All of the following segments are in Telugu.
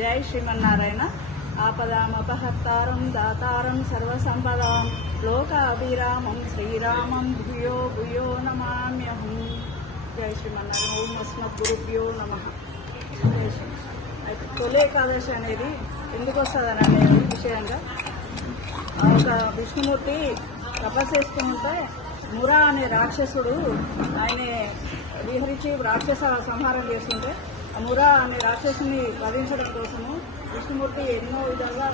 జై శ్రీమన్నారాయణ. ఆపదామపహర్తారం దాతారం సర్వసంపదాం లోకాభిరామం శ్రీరామం భూయో భూయో నమామ్యహం. జై శ్రీమన్నారాయణ. ఓం అస్మద్ గురుభ్యో నమః. జై శ్రీ. అయితే తొలి ఏకాదశి అనేది ఎందుకు వస్తుందని అనేది విషయంగా ఒక విష్ణుమూర్తి తపస్సు చేసుకుంటే మురా అనే రాక్షసుడు ఆయన విహరించి రాక్షస సంహారం చేస్తుంటే ఆ మురా అనే రాక్షసుని వధించడం కోసము విష్ణుమూర్తి ఎన్నో విధాలుగా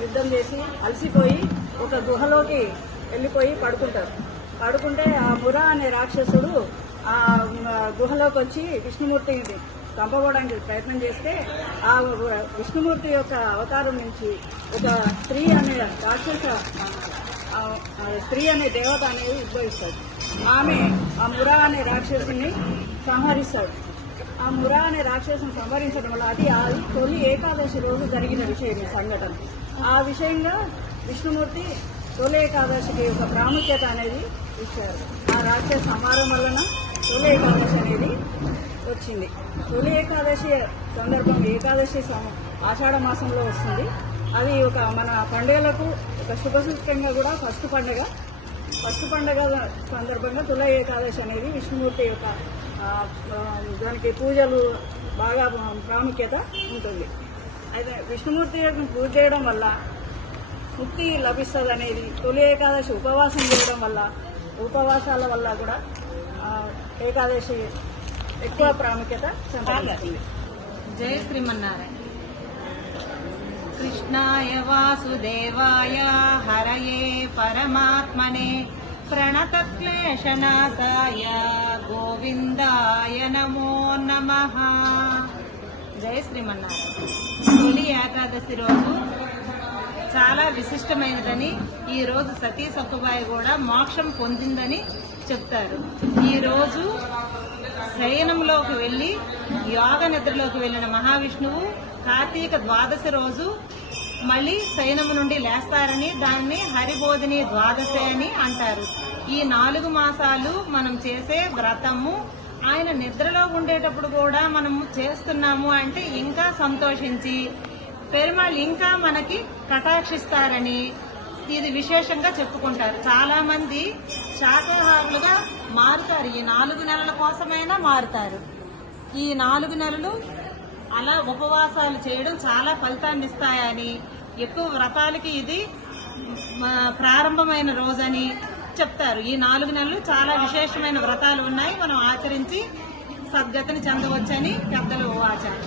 యుద్ధం చేసి అలసిపోయి ఒక గుహలోకి వెళ్ళిపోయి పడుకుంటే ఆ మురా అనే రాక్షసుడు ఆ గుహలోకి వచ్చి విష్ణుమూర్తిని చంపబోవడానికి ప్రయత్నం చేస్తే ఆ విష్ణుమూర్తి యొక్క అవతారం నుంచి ఒక స్త్రీ అనే రాక్షస స్త్రీ అనే దేవత అనేది ఉద్భవిస్తాడు. ఆమె ఆ మురా అనే రాక్షసుని సంహరిస్తాడు. ఆ మురా అనే రాక్షసుని సంహరించడం వల్ల అది తొలి ఏకాదశి రోజు జరిగిన విషయం ఈ సంఘటన. ఆ విషయంగా విష్ణుమూర్తి తొలి ఏకాదశికి ఒక ప్రాముఖ్యత అనేది ఇచ్చారు. ఆ రాక్షస సంహారం వలన తొలి ఏకాదశి అనేది వచ్చింది. తొలి ఏకాదశి సందర్భం ఏకాదశి ఆషాఢ మాసంలో వస్తుంది. అది ఒక మన పండుగలకు ఒక శుభసూచకంగా కూడా ఫస్ట్ పండుగ సందర్భంగా తొలి ఏకాదశి అనేది విష్ణుమూర్తి యొక్క దానికి పూజలు బాగా ప్రాముఖ్యత ఉంటుంది. అయితే విష్ణుమూర్తి యొక్క పూజ చేయడం వల్ల ముక్తి లభిస్తుంది అనేది తొలి ఏకాదశి ఉపవాసం చేయడం వల్ల ఉపవాసాల వల్ల కూడా ఏకాదశి ఎక్కువ ప్రాముఖ్యత సంపాదిస్తుంది. జై శ్రీమన్నారాయణ. కృష్ణాయ వాసుదేవాయ హరయే పరమాత్మనే ప్రణతక్లేశనాశాయ గోవిందాయ నమో నమః. జై శ్రీమన్నారాయణ. తొలి ఏకాదశి రోజు చాలా విశిష్టమైనదని, ఈ రోజు సతీ సక్కుబాయి కూడా మోక్షం పొందిందని చెప్తారు. ఈ రోజు శయనంలోకి వెళ్లి యోగ నిద్రలోకి వెళ్లిన మహావిష్ణువు కార్తీక ద్వాదశి రోజు మళ్లీ శయనము నుండి లేస్తారని దాన్ని హరిబోధిని ద్వాదశి అని అంటారు. ఈ 4 మాసాలు మనం చేసే వ్రతము ఆయన నిద్రలో ఉండేటప్పుడు కూడా మనము చేస్తున్నాము అంటే ఇంకా సంతోషించి పెరుమాళ్ ఇంకా మనకి కటాక్షిస్తారని ఇది విశేషంగా చెప్పుకుంటారు. చాలా మంది శాకాహారులుగా మారుతారు. ఈ 4 నెలల కోసమైనా మారుతారు. ఈ 4 నెలలు అలా ఉపవాసాలు చేయడం చాలా ఫలితాన్ని ఇస్తాయని, ఎక్కువ వ్రతాలకి ఇది ప్రారంభమైన రోజని చెప్తారు. ఈ 4 నెలలు చాలా విశేషమైన వ్రతాలు ఉన్నాయి, మనం ఆచరించి సద్గతిని చెందవచ్చని పెద్దలు ఆచారం.